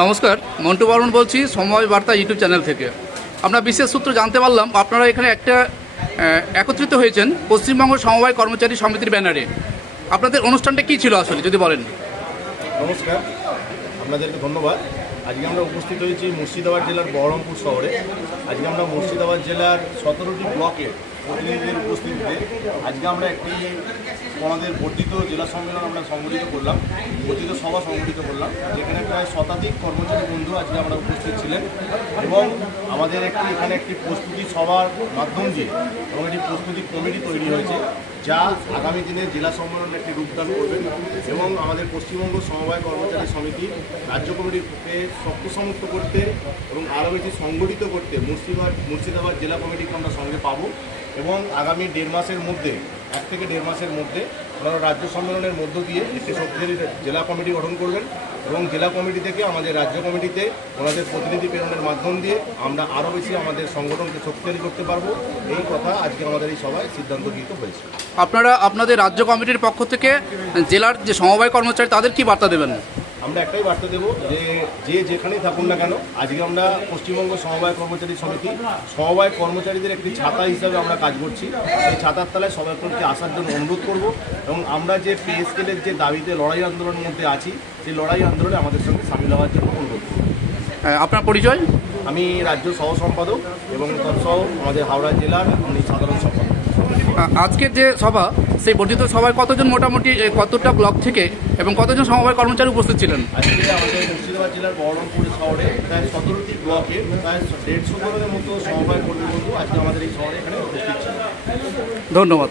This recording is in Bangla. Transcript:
নমস্কার, মন্টু বর্মন বলছি, সময় বার্তা ইউটিউব চ্যানেল থেকে। আমরা বিশেষ সূত্র জানতে পারলাম, আপনারা এখানে একটা একত্রিত হয়েছেন পশ্চিমবঙ্গ সমবায় কর্মচারী সমিতির ব্যানারে। আপনাদের অনুষ্ঠানটা কি ছিল আসলে, যদি বলেন? নমস্কার, আপনাদেরকে ধন্যবাদ। আজকে আমরা উপস্থিত হয়েছি মুর্শিদাবাদ জেলার বহরমপুর শহরে। আজকে আমরা মুর্শিদাবাদ জেলার সতেরোটি ব্লকের প্রতিনিধিদের উপস্থিতিতে আজকে আমরা একটি আমাদের বর্ধিত জেলা সম্মেলন আমরা সংগঠিত করলাম, বর্ধিত সভা সংগঠিত করলাম, যেখানে প্রায় শতাধিক কর্মচারী বন্ধু আজকে আমরা উপস্থিত ছিলেন এবং আমাদের একটি, এখানে একটি প্রস্তুতি সভার মাধ্যম দিয়ে এবং একটি প্রস্তুতি কমিটি তৈরি হয়েছে, যা আগামী দিনে জেলা সম্মেলনে একটি রূপদান করবে এবং আমাদের পশ্চিমবঙ্গ সমবায় কর্মচারী সমিতি রাজ্য কমিটিকে শক্তসমুক্ত করতে এবং আরও বেশি সংগঠিত করতে মুর্শিদাবাদ মুর্শিদাবাদ জেলা কমিটিকে আমরা সঙ্গে পাবো। এবং আগামী দেড় মাসের মধ্যে, এক থেকে দেড় মাসের মধ্যে ওনারা রাজ্য সম্মেলনের মধ্য দিয়ে শক্তিশালী জেলা কমিটি গঠন করবেন এবং জেলা কমিটি থেকে আমাদের রাজ্য কমিটিতে ওনাদের প্রতিনিধি প্রেরণের মাধ্যম দিয়ে আমরা আরও বেশি আমাদের সংগঠনকে শক্তিশালী করতে পারব। এই কথা আজকে আমাদের এই সভায় সিদ্ধান্ত গৃহীত হয়েছে। আপনারা আপনাদের রাজ্য কমিটির পক্ষ থেকে জেলার যে সমবায় কর্মচারী, তাদের কি বার্তা দেবেন? আমরা একটাই বার্তা দেবো যে যে যেখানেই থাকুন না কেন আজকে আমরা পশ্চিমবঙ্গ সমবায় কর্মচারী সমিতি সমবায় কর্মচারীদের একটি ছাতা হিসাবে আমরা কাজ করছি। এই ছাতার তলায় সবাইকে আসার জন্য অনুরোধ করব এবং আমরা যে পে স্কেলের যে দাবিতে লড়াই আন্দোলনের মধ্যে আছি সেই লড়াই আন্দোলনে আমাদের সঙ্গে সামিল হওয়ার জন্য অনুরোধ। করব আহ, আপনার পরিচয়? আমি রাজ্য সহ সম্পাদক এবং তৎসহ আমাদের হাওড়া জেলার আমি সাধারণ সম্পাদক। আজকের যে সভা সেই বর্ধিত সভায় কতজন মোটামুটি কতটা ব্লক থেকে এবং কতজন সমবায় কর্মচারী উপস্থিত ছিলেন? আজকে আমাদের মুর্শিদাবাদ জেলার বহরমপুর শহরে প্রায় সতেরোটি ব্লকে প্রায় দেড়শো জনের মতো সমবায় কর্মী বন্ধু আজকে আমাদের এই শহরে এখানে উপস্থিত ছিল ধন্যবাদ।